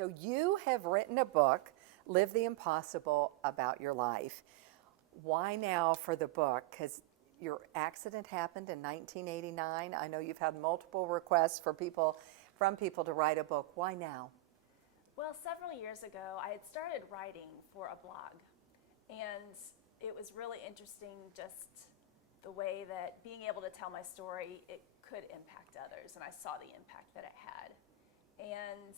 So you have written a book, Live the Impossible, about your life. Why now for the book? Because your accident happened in 1989. I know you've had multiple requests from people to write a book. Why now? Well, several years ago, I had started writing for a blog, and it was really interesting just the way that being able to tell my story, it could impact others, and I saw the impact that it had. And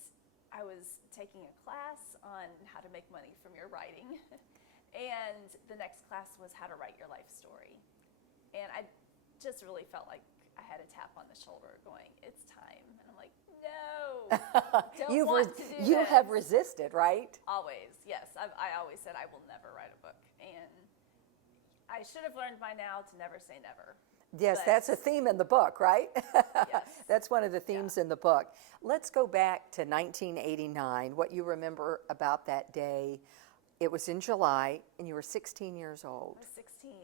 I was taking a class on how to make money from your writing, and the next class was how to write your life story. And I just really felt like I had a tap on the shoulder going, it's time. And I'm like, no, don't want to do this. You have resisted, right? Always, yes. I always said I will never write a book. And I should have learned by now to never say never. Yes, that's a theme in the book, right? Yes. That's one of the themes in the book. Let's go back to 1989, what you remember about that day. It was in July, and you were 16 years old. I was 16.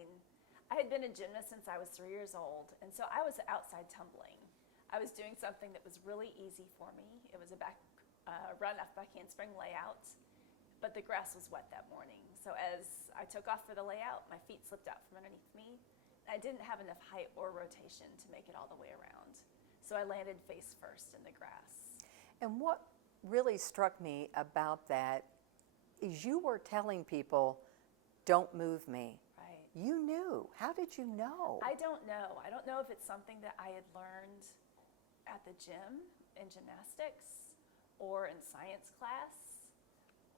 I had been a gymnast since I was 3 years old, and so I was outside tumbling. I was doing something that was really easy for me. It was a run off back handspring layout, but the grass was wet that morning. So as I took off for the layout, my feet slipped out from underneath me. I didn't have enough height or rotation to make it all the way around. So I landed face first in the grass. And what really struck me about that is you were telling people, don't move me. Right. You knew. How did you know? I don't know. I don't know if it's something that I had learned at the gym in gymnastics or in science class,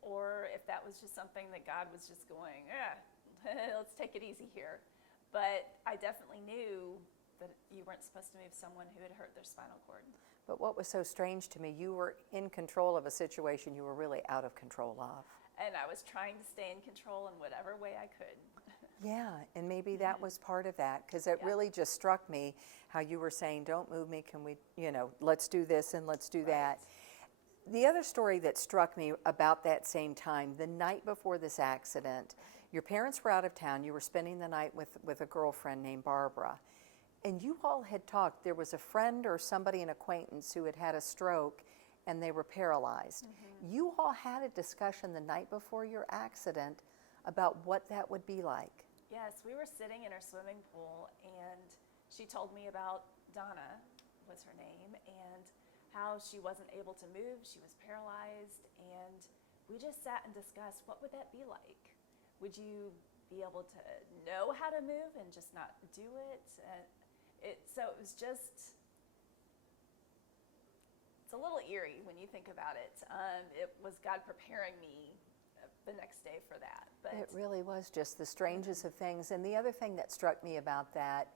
or if that was just something that God was just going, let's take it easy here. But I definitely knew that you weren't supposed to move someone who had hurt their spinal cord. But what was so strange to me, you were in control of a situation you were really out of control of. And I was trying to stay in control in whatever way I could. Yeah, and maybe that was part of that, because it really just struck me how you were saying, don't move me, can we, let's do this and let's do that. The other story that struck me about that same time, the night before this accident, your parents were out of town, you were spending the night with a girlfriend named Barbara, and you all had talked. There was a friend or somebody, an acquaintance, who had had a stroke and they were paralyzed. Mm-hmm. You all had a discussion the night before your accident about what that would be like. Yes, we were sitting in her swimming pool, and she told me about Donna, was her name, and how she wasn't able to move, she was paralyzed, and we just sat and discussed, what would that be like? Would you be able to know how to move and just not do it? So it was just, it's a little eerie when you think about it. It was God preparing me the next day for that. But it really was just the strangest of things. And the other thing that struck me about that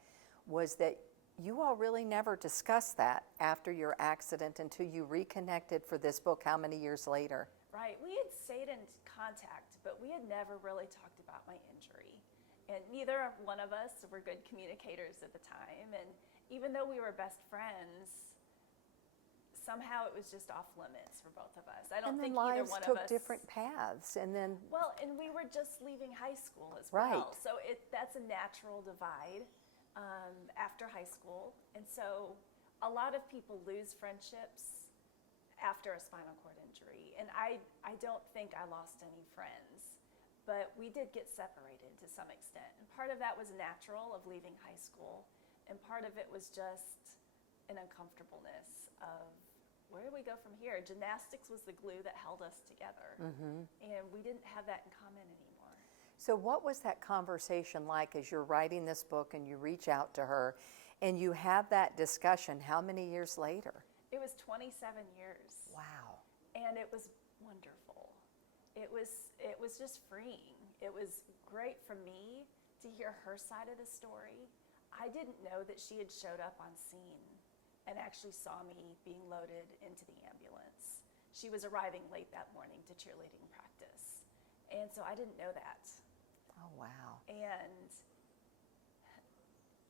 was that you all really never discussed that after your accident until you reconnected for this book how many years later? Right. We had stayed in contact, but we had never really talked about my injury. And neither one of us were good communicators at the time. And even though we were best friends, somehow it was just off limits for both of us. I don't think either one of us. And then lives took different paths, and then. Well, and we were just leaving high school as well. Right. So that's a natural divide after high school. And so a lot of people lose friendships after a spinal cord injury. And I don't think I lost any friends, but we did get separated to some extent. And part of that was natural of leaving high school, and part of it was just an uncomfortableness of, where do we go from here? Gymnastics was the glue that held us together, and we didn't have that in common anymore. So what was that conversation like as you're writing this book and you reach out to her and you have that discussion? How many years later? It was 27 years. Wow. And it was wonderful. It was just freeing. It was great for me to hear her side of the story. I didn't know that she had showed up on scene and actually saw me being loaded into the ambulance. She was arriving late that morning to cheerleading practice. And so I didn't know that. Oh, wow. And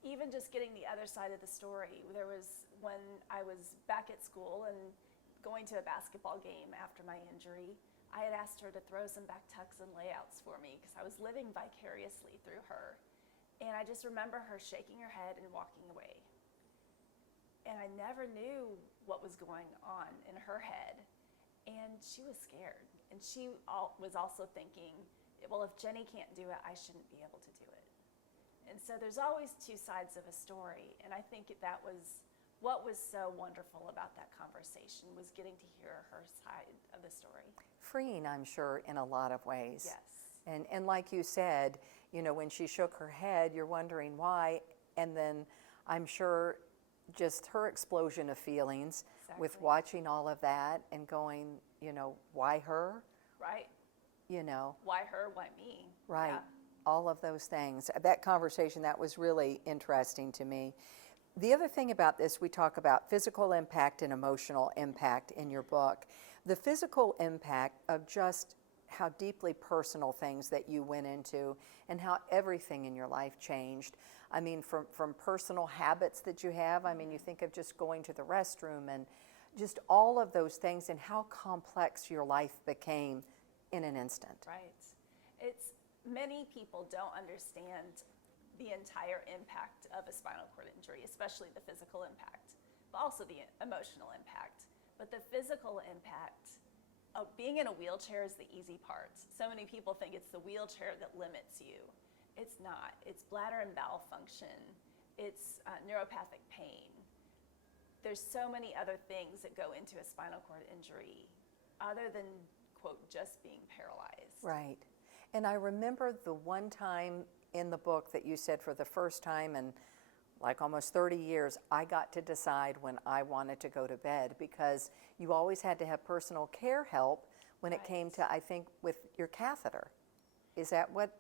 even just getting the other side of the story, there was when I was back at school and going to a basketball game after my injury, I had asked her to throw some back tucks and layouts for me because I was living vicariously through her. And I just remember her shaking her head and walking away. And I never knew what was going on in her head. And she was scared. And she was also thinking, well, if Jenny can't do it, I shouldn't be able to do it. And so there's always two sides of a story. And I think that was what was so wonderful about that conversation, was getting to hear her side of the story. Freeing, I'm sure, in a lot of ways. Yes. And like you said, you know, when she shook her head, you're wondering why. And then I'm sure just her explosion of feelings with watching all of that and going, you know, why her? Right. You know. Why her? Why me? Right. Yeah. All of those things. That conversation, that was really interesting to me. The other thing about this, we talk about physical impact and emotional impact in your book. The physical impact of just how deeply personal things that you went into and how everything in your life changed. I mean, from personal habits that you have, I mean, you think of just going to the restroom and just all of those things and how complex your life became in an instant. Right. Many people don't understand the entire impact of a spinal cord injury, especially the physical impact, but also the emotional impact. But the physical impact of being in a wheelchair is the easy part. So many people think it's the wheelchair that limits you. It's not. It's bladder and bowel function. It's neuropathic pain. There's so many other things that go into a spinal cord injury other than, quote, just being paralyzed. Right. And I remember the one time in the book that you said for the first time in like almost 30 years, I got to decide when I wanted to go to bed, because you always had to have personal care help when it came to, I think, with your catheter. Is that what?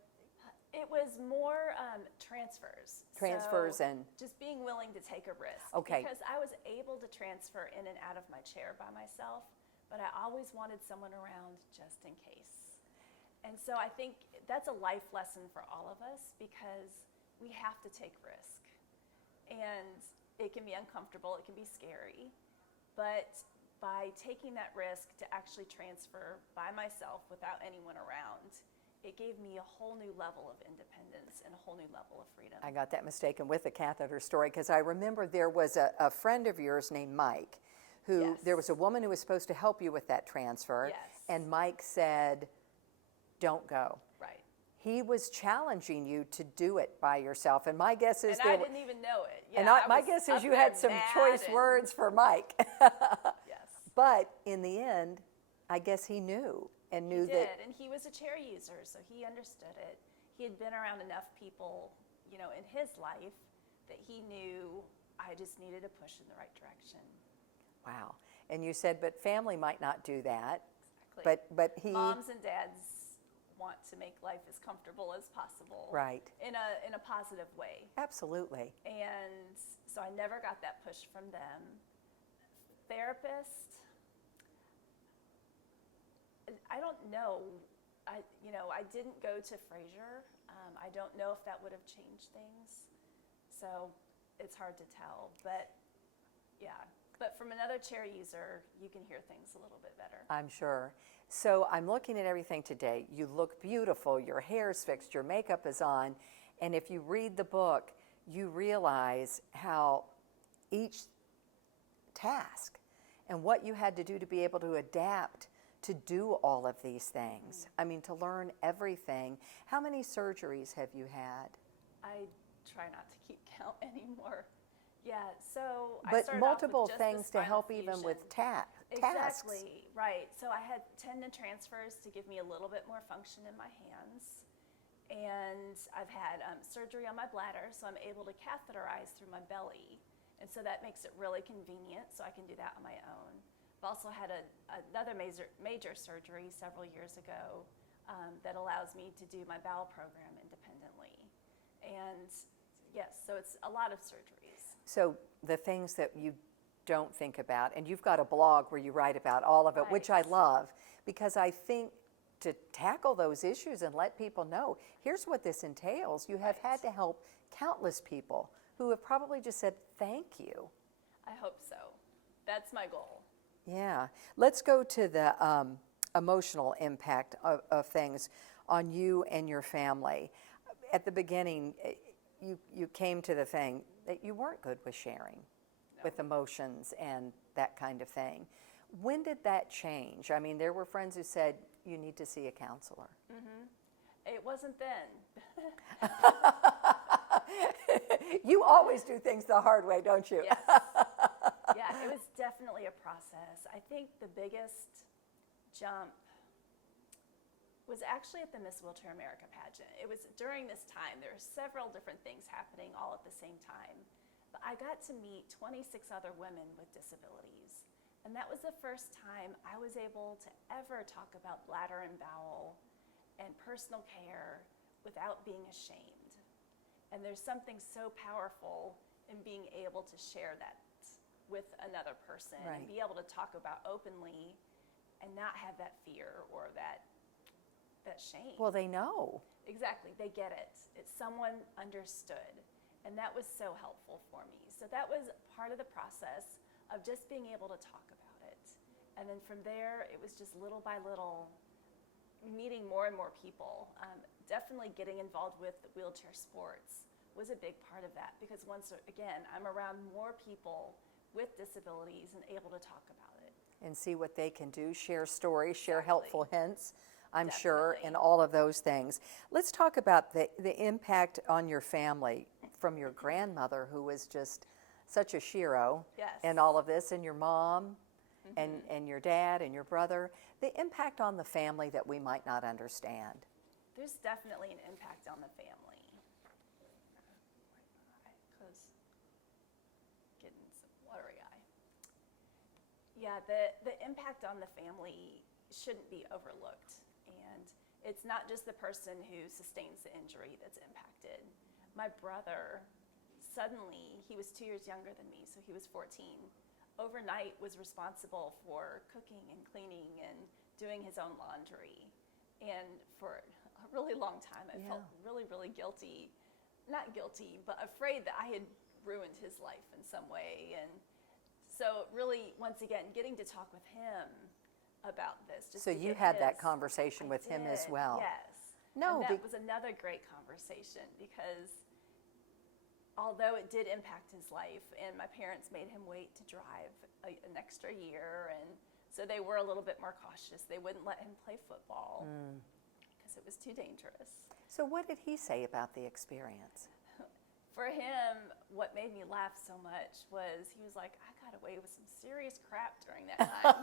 It was more transfers. Transfers so and just being willing to take a risk. Okay. Because I was able to transfer in and out of my chair by myself, but I always wanted someone around just in case. And so I think that's a life lesson for all of us, because we have to take risk. And it can be uncomfortable, it can be scary, but by taking that risk to actually transfer by myself without anyone around, it gave me a whole new level of independence and a whole new level of freedom. I got that mistaken with the catheter story, because I remember there was a friend of yours named Mike, who there was a woman who was supposed to help you with that transfer, and Mike said, don't go. Right. He was challenging you to do it by yourself, and my guess is And I didn't even know it. Yeah, and my guess is you had some choice words for Mike. Yes. But in the end, I guess he knew and knew He did, that. and he was a chair user, so he understood it. He had been around enough people, you know, in his life that he knew I just needed a push in the right direction. Wow. And you said, but family might not do that. Exactly. But he. Moms and dads want to make life as comfortable as possible. Right. In a positive way. Absolutely. And so I never got that push from them. Therapist, I don't know. I didn't go to Fraser. I don't know if that would have changed things. So it's hard to tell. But yeah. But from another chair user, you can hear things a little bit better. I'm sure. So I'm looking at everything today. You look beautiful. Your hair's fixed. Your makeup is on. And if you read the book, you realize how each task and what you had to do to be able to adapt to do all of these things. I mean, to learn everything. How many surgeries have you had? I try not to keep count anymore. Yeah, so I But started multiple off with just things the to help spinal even with fusion. tasks. Exactly, right. So I had tendon transfers to give me a little bit more function in my hands. And I've had surgery on my bladder, so I'm able to catheterize through my belly. And so that makes it really convenient, so I can do that on my own. I've also had another major surgery several years ago that allows me to do my bowel program independently. And yes, so it's a lot of surgeries. So the things that you don't think about, and you've got a blog where you write about all of it, which I love, because I think to tackle those issues and let people know, here's what this entails. You have had to help countless people who have probably just said, thank you. I hope so. That's my goal. Yeah. Let's go to the emotional impact of things on you and your family. At the beginning, you came to the thing that you weren't good with sharing, with emotions and that kind of thing. When did that change? I mean, there were friends who said, you need to see a counselor. It wasn't then. You always do things the hard way, don't you? Yes. Yeah, it was definitely a process. I think the biggest jump was actually at the Miss Wheelchair America pageant. It was during this time. There were several different things happening all at the same time. But I got to meet 26 other women with disabilities. And that was the first time I was able to ever talk about bladder and bowel and personal care without being ashamed. And there's something so powerful in being able to share that with another person and be able to talk about openly and not have that fear or that shame. Well, they know. Exactly, they get it. It's someone understood. And that was so helpful for me. So that was part of the process of just being able to talk about it. And then from there, it was just little by little meeting more and more people. Definitely getting involved with wheelchair sports was a big part of that, because once again, I'm around more people with disabilities and able to talk about it. And see what they can do, share stories, share Exactly. helpful hints, I'm sure, Definitely. and all of those things. Let's talk about the impact on your family from your grandmother, who was just such a shero Yes. in all of this, and your mom, and your dad, and your brother. The impact on the family that we might not understand. There's definitely an impact on the family. Because getting some watery eye. Yeah, the impact on the family shouldn't be overlooked. And it's not just the person who sustains the injury that's impacted. My brother, suddenly, he was 2 years younger than me, so he was 14. Overnight was responsible for cooking and cleaning and doing his own laundry. And for a really long time, I felt really, really guilty. Not guilty, but afraid that I had ruined his life in some way. And so really, once again, getting to talk with him about this. Just So to you get had that his- conversation with him as did, well. Yes. No, and that was another great conversation, because although it did impact his life, and my parents made him wait to drive an extra year, and so they were a little bit more cautious. They wouldn't let him play football because it was too dangerous. So what did he say about the experience? For him, what made me laugh so much was he was like, I got away with some serious crap during that time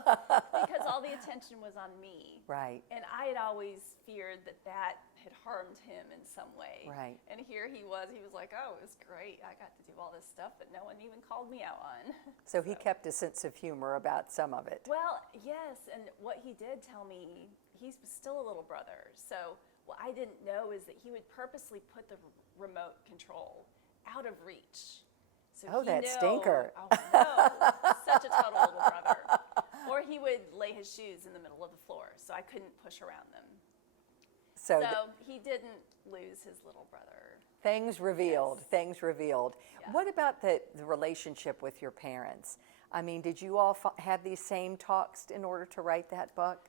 because all the attention was on me. Right. And I had always feared that that had harmed him in some way. Right. And here he was like, oh, it was great. I got to do all this stuff that no one even called me out on. So he kept a sense of humor about some of it. Well, yes, and what he did tell me, he's still a little brother. So what I didn't know is that he would purposely put the remote control out of reach. So Oh, he that knew, stinker. Oh, no, such a total little brother. Or he would lay his shoes in the middle of the floor, so I couldn't push around them. So, So he didn't lose his little brother. things revealed, Yes. things revealed. Yeah. What about the relationship with your parents? I mean, did you all have these same talks in order to write that book?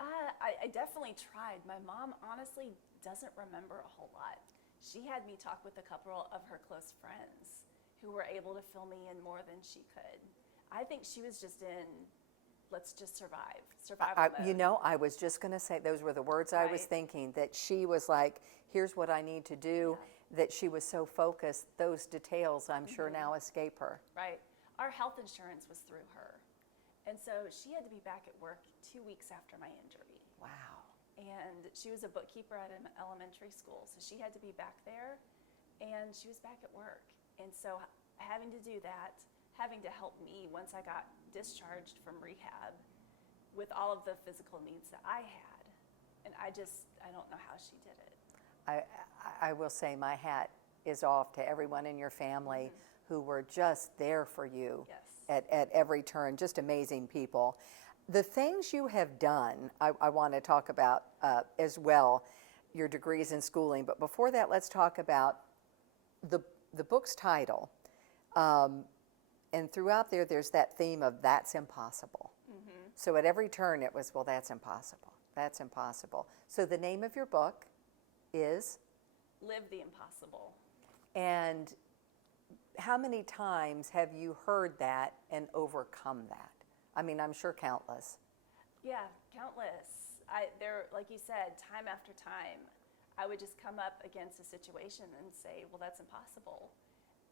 I definitely tried. My mom honestly doesn't remember a whole lot. She had me talk with a couple of her close friends who were able to fill me in more than she could. I think she was just in, let's just survive mode. You know, I was just going to say, those were the words I was Right. thinking, that she was like, here's what I need to do, that she was so focused, those details, I'm sure now escape her. Right. Our health insurance was through her. And so she had to be back at work 2 weeks after my injury. Wow. And she was a bookkeeper at an elementary school, so she had to be back there, and she was back at work. And so having to do that, having to help me once I got discharged from rehab with all of the physical needs that I had, and I don't know how she did it. I will say my hat is off to everyone in your family who were just there for you Yes. at every turn, just amazing people. The things you have done, I want to talk about as well, your degrees in schooling. But before that, let's talk about the book's title. And throughout there's that theme of that's impossible. So at every turn it was, well, that's impossible. That's impossible. So the name of your book is? Live the Impossible. And how many times have you heard that and overcome that? I mean, I'm sure countless. Yeah, countless. There, like you said, time after time, I would just come up against a situation and say, well, that's impossible.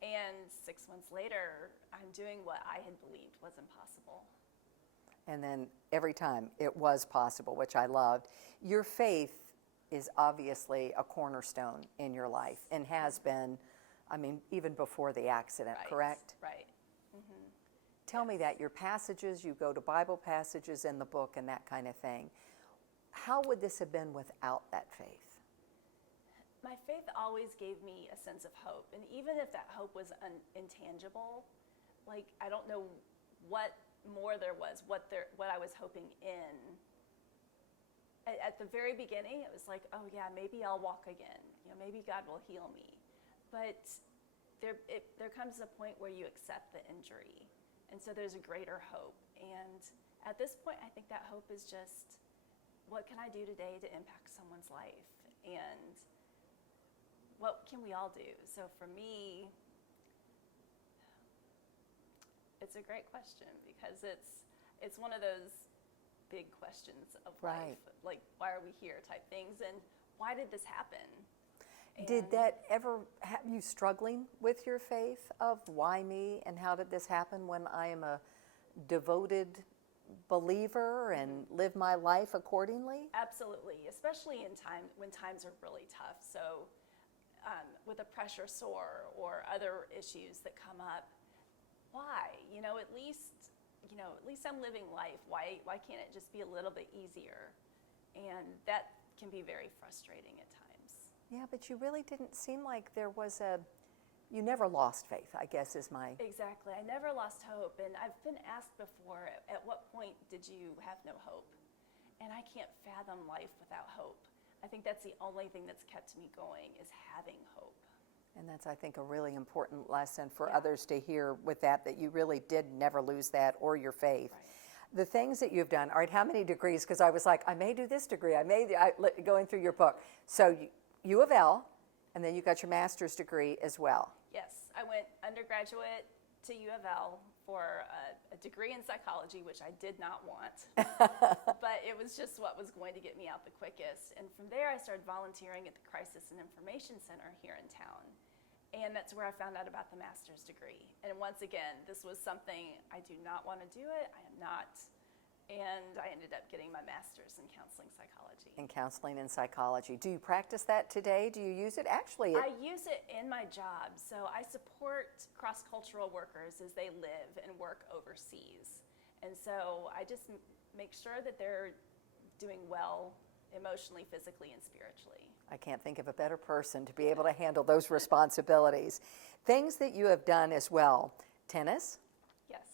And 6 months later, I'm doing what I had believed was impossible. And then every time it was possible, which I loved. Your faith is obviously a cornerstone in your life and has been, I mean, even before the accident, Right, correct? right. Tell me that, your passages, you go to Bible passages in the book and that kind of thing. How would this have been without that faith? My faith always gave me a sense of hope. And even if that hope was intangible, like I don't know what more there was, what I was hoping in. At the very beginning, it was like, oh yeah, maybe I'll walk again. You know, maybe God will heal me. But there comes a point where you accept the injury. And so there's a greater hope. And at this point, I think that hope is just, what can I do today to impact someone's life? And what can we all do? So for me, it's a great question because it's one of those big questions of Right. life, like why are we here type things, and why did this happen? Did that ever have you struggling with your faith of why me and how did this happen when I am a devoted believer and live my life accordingly? Absolutely, especially when times are really tough. So with a pressure sore or other issues that come up, why? At least I'm living life. Why can't it just be a little bit easier? And that can be very frustrating at times. Yeah, but you really didn't seem like there was you never lost faith, I guess is my... Exactly. I never lost hope. And I've been asked before, at what point did you have no hope? And I can't fathom life without hope. I think that's the only thing that's kept me going is having hope. And that's, I think, a really important lesson for others to hear with that you really did never lose that or your faith. Right. The things that you've done, all right, how many degrees? Because I was like, I may do this degree. Going through your book. So U of L, and then you got your master's degree as well. Yes, I went undergraduate to U of L for a degree in psychology, which I did not want, but it was just what was going to get me out the quickest. And from there, I started volunteering at the Crisis and Information Center here in town. And that's where I found out about the master's degree. And once again, this was something I do not want to do it. I am not. And I ended up getting my master's in counseling psychology. In counseling and psychology. Do you practice that today? Do you use it? Actually, I use it in my job. So I support cross-cultural workers as they live and work overseas. And so I just make sure that they're doing well emotionally, physically, and spiritually. I can't think of a better person to be able to handle those responsibilities. Things that you have done as well. Tennis. Yes.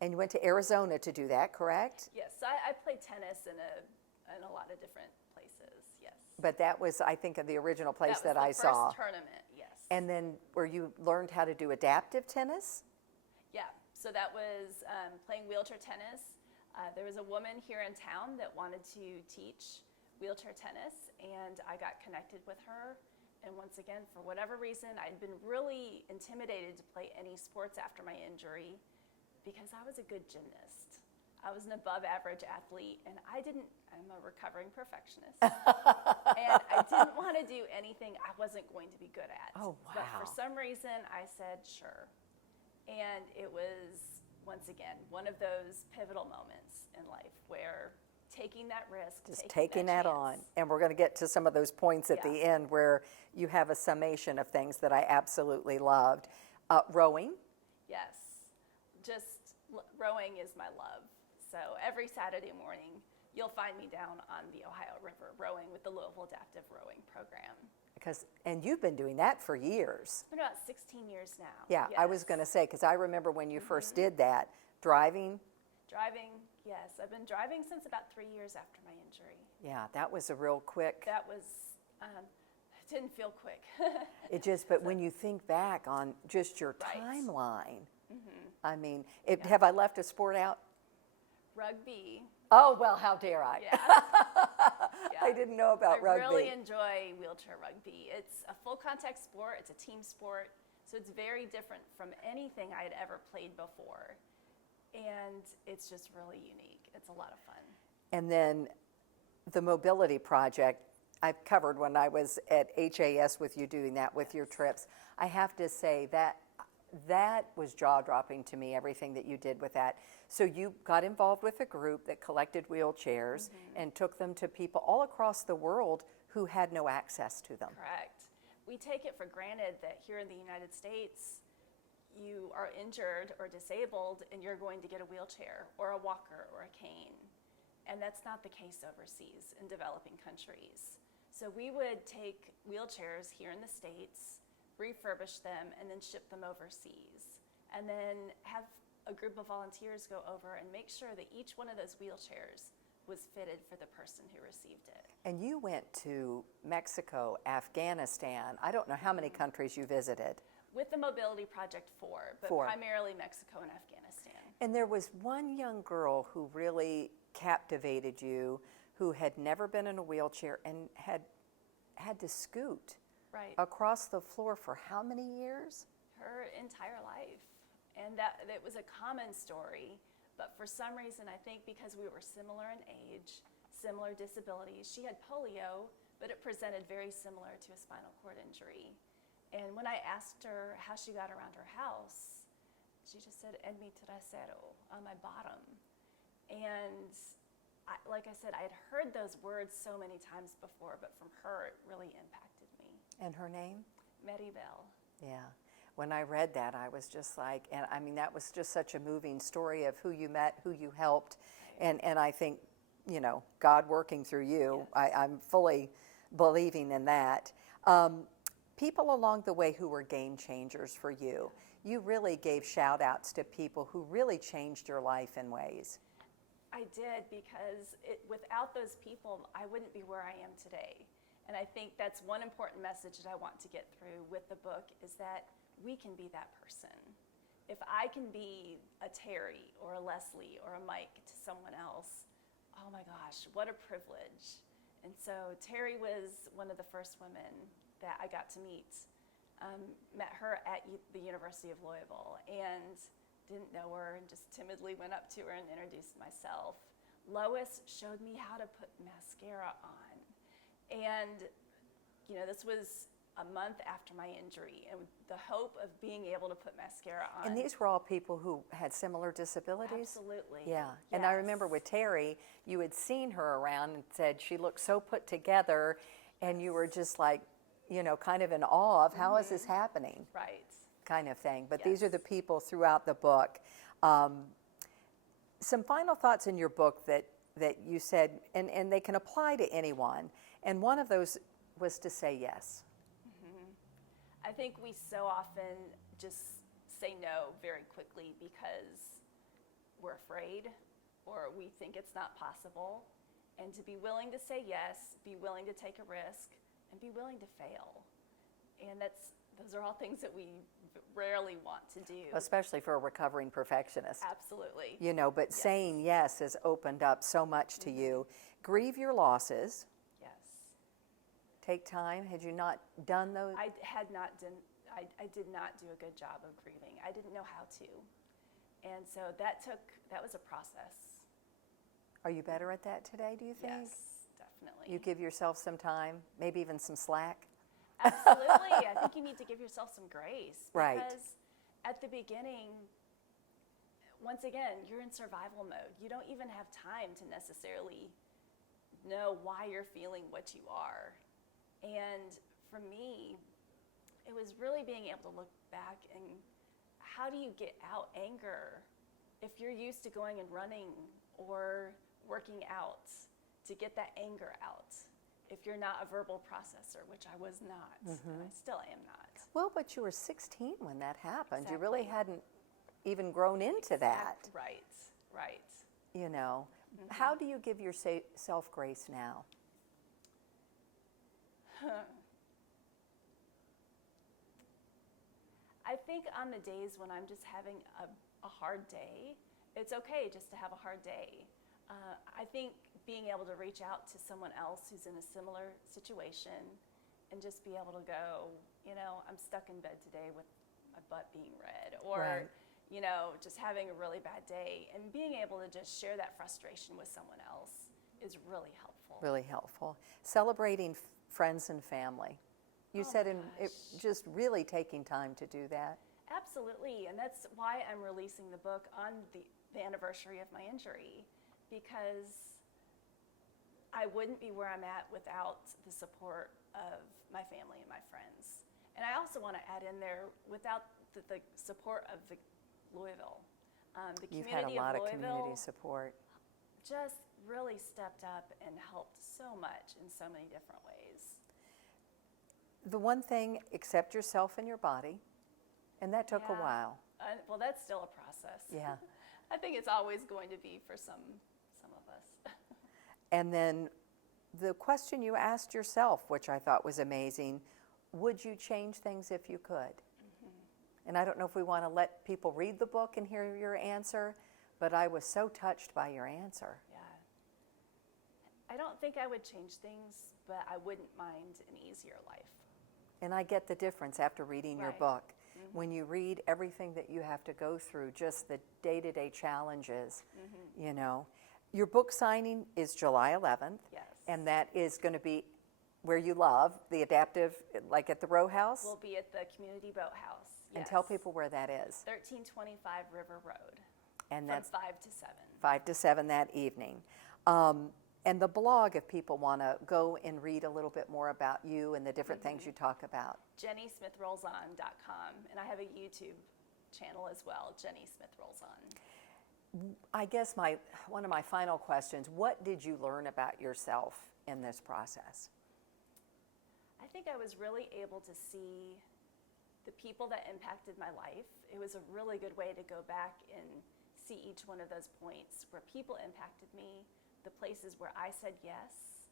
And you went to Arizona to do that, correct? Yes, I played tennis in a lot of different places, yes. But that was, I think, the original place that I was the saw. first tournament, yes. And then where you learned how to do adaptive tennis? Yeah, so that was playing wheelchair tennis. There was a woman here in town that wanted to teach wheelchair tennis, and I got connected with her. And once again, for whatever reason, I'd been really intimidated to play any sports after my injury because I was a good gymnast. I was an above average athlete, and I'm a recovering perfectionist. And I didn't want to do anything I wasn't going to be good at. Oh, wow. But for some reason, I said, sure. And it was, once again, one of those pivotal moments in life where taking that risk, Just taking that on. chance. And we're going to get to some of those points at the end where you have a summation of things that I absolutely loved. Rowing. Yes, rowing is my love. So every Saturday morning, you'll find me down on the Ohio River rowing with the Louisville Adaptive Rowing Program. And you've been doing that for years. It's been about 16 years now. Yeah, yes. I was going to say, because I remember when you first did that. Driving. Driving, yes. I've been driving since about 3 years after my injury. Yeah, that was a real quick. That was, it didn't feel quick. But when you think back on just your Right. timeline, I mean, have I left a sport out? Rugby. Oh, well, how dare I? Yeah. I didn't know about rugby. I really enjoy wheelchair rugby. It's a full contact sport, it's a team sport, so it's very different from anything I had ever played before. and it's just really unique. It's a lot of fun. And then the mobility project, I've covered when I was at HAS with you doing that with your trips. I have to say that was jaw-dropping to me, everything that you did with that. So you got involved with a group that collected wheelchairs and took them to people all across the world who had no access to them. Correct. We take it for granted that here in the United States, you are injured or disabled and you're going to get a wheelchair or a walker or a cane. And that's not the case overseas in developing countries. So we would take wheelchairs here in the States, refurbish them, and then ship them overseas. And then have a group of volunteers go over and make sure that each one of those wheelchairs was fitted for the person who received it. And you went to Mexico, Afghanistan. I don't know how many countries you visited. With the Mobility Project, 4, but primarily Mexico and Afghanistan. And there was one young girl who really captivated you, who had never been in a wheelchair and had to scoot across the floor for how many years? Her entire life. And that was a common story, but for some reason, I think because we were similar in age, similar disabilities. She had polio, but it presented very similar to a spinal cord injury. And when I asked her how she got around her house, she just said, "En mi trasero," on my bottom. And like I said, I had heard those words so many times before, but from her, it really impacted me. And her name? Meddy Bell. Yeah. When I read that, I was just like, and I mean, that was just such a moving story of who you met, who you helped, and I think, you know, God working through you. Yes. I'm fully believing in that. People along the way who were game changers for you. You really gave shout outs to people who really changed your life in ways. I did, because without those people, I wouldn't be where I am today. And I think that's one important message that I want to get through with the book, is that we can be that person. If I can be a Terry or a Leslie or a Mike to someone else, oh my gosh, what a privilege. And so Terry was one of the first women that I got to meet. Met her at the University of Louisville and didn't know her and just timidly went up to her and introduced myself. Lois showed me how to put mascara on. And, you know, this was a month after my injury, and the hope of being able to put mascara on. And these were all people who had similar disabilities? Absolutely. Yeah. And I remember with Terry, you had seen her around and said she looked so put together, and you were just like, you know, kind of in awe of how is this happening? Right. Kind of thing. But these are the people throughout the book. Some final thoughts in your book that you said, and they can apply to anyone, and one of those was to say yes. I think we so often just say no very quickly because we're afraid or we think it's not possible. And to be willing to say yes, be willing to take a risk, and be willing to fail. And those are all things that we rarely want to do. Especially for a recovering perfectionist. Absolutely. You know, but saying yes has opened up so much to you. Grieve your losses. Yes. Take time. Had you not done those? I did not do a good job of grieving. I didn't know how to. And so that was a process. Are you better at that today, do you think? Yes, definitely. You give yourself some time, maybe even some slack? Absolutely. I think you need to give yourself some grace. Right. Because at the beginning, once again, you're in survival mode. You don't even have time to necessarily know why you're feeling what you are. And for me, it was really being able to look back and how do you get out anger if you're used to going and running or working out to get that anger out. If you're not a verbal processor, which I was not, and I still am not. Well, but you were 16 when that happened. Exactly. You really hadn't even grown into that. Right. You know, how do you give yourself grace now? I think on the days when I'm just having a hard day, it's okay just to have a hard day. I think being able to reach out to someone else who's in a similar situation and just be able to go, you know, I'm stuck in bed today with my butt being red, or, just having a really bad day, and being able to just share that frustration with someone else is really helpful. Really helpful. Celebrating friends and family. You Oh said my just really taking time to do that. Absolutely, and that's why I'm releasing the book on the anniversary of my injury, because I wouldn't be where I'm at without the support of my family and my friends. And I also want to add in there, without the support of the Louisville, the You've had a community lot of of Louisville community support. just really stepped up and helped so much in so many different ways. The one thing, accept yourself and your body, and that took a Yeah. while. Well, that's still a process. Yeah. I think it's always going to be for some of us. And then the question you asked yourself, which I thought was amazing, would you change things if you could? And I don't know if we want to let people read the book and hear your answer, but I was so touched by your answer. Yeah. I don't think I would change things, but I wouldn't mind an easier life. And I get the difference after reading your Right. book. When you read everything that you have to go through, just the day-to-day challenges, Your book signing is July 11th. Yes. And that is going to be where you love, the adaptive, like at the row house. We'll be at the Community Boathouse. And Yes. tell people where that is. 1325 River Road. And From that's 5 to 7. 5 to 7 that evening. And the blog, if people want to go and read a little bit more about you and the different things you talk about. JennySmithRollsOn.com. And I have a YouTube channel as well, Jenny Smith Rolls On. I guess one of my final questions, what did you learn about yourself in this process? I think I was really able to see the people that impacted my life. It was a really good way to go back and see each one of those points where people impacted me, the places where I said yes,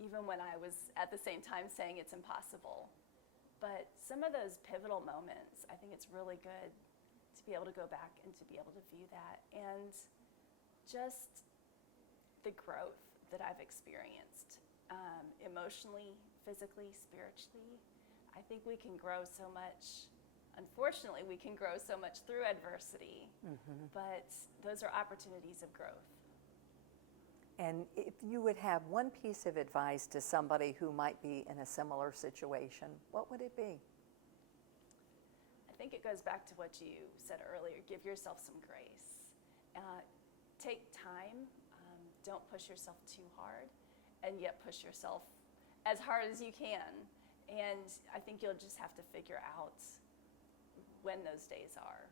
even when I was at the same time saying it's impossible. But some of those pivotal moments, I think it's really good to be able to go back and to be able to view that. And just the growth that I've experienced, emotionally, physically, spiritually. I think we can grow so much. Unfortunately, we can grow so much through adversity, but those are opportunities of growth. And if you would have one piece of advice to somebody who might be in a similar situation, what would it be? I think it goes back to what you said earlier. Give yourself some grace. Take time. Don't push yourself too hard, and yet push yourself as hard as you can. And I think you'll just have to figure out when those days are,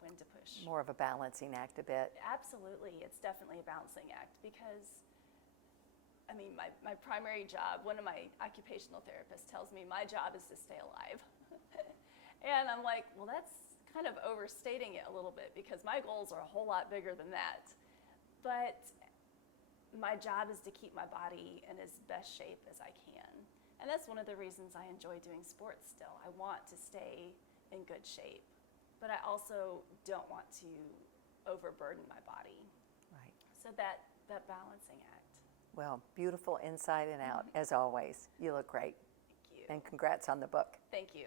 when to push. More of a balancing act a bit. Absolutely. It's definitely a balancing act because, I mean, my primary job, one of my occupational therapists tells me my job is to stay alive. And I'm like, well, that's kind of overstating it a little bit because my goals are a whole lot bigger than that. But my job is to keep my body in as best shape as I can. And that's one of the reasons I enjoy doing sports still. I want to stay in good shape, but I also don't want to overburden my body. Right. So that balancing act. Well, beautiful inside and out, as always. You look great. Thank you. And congrats on the book. Thank you.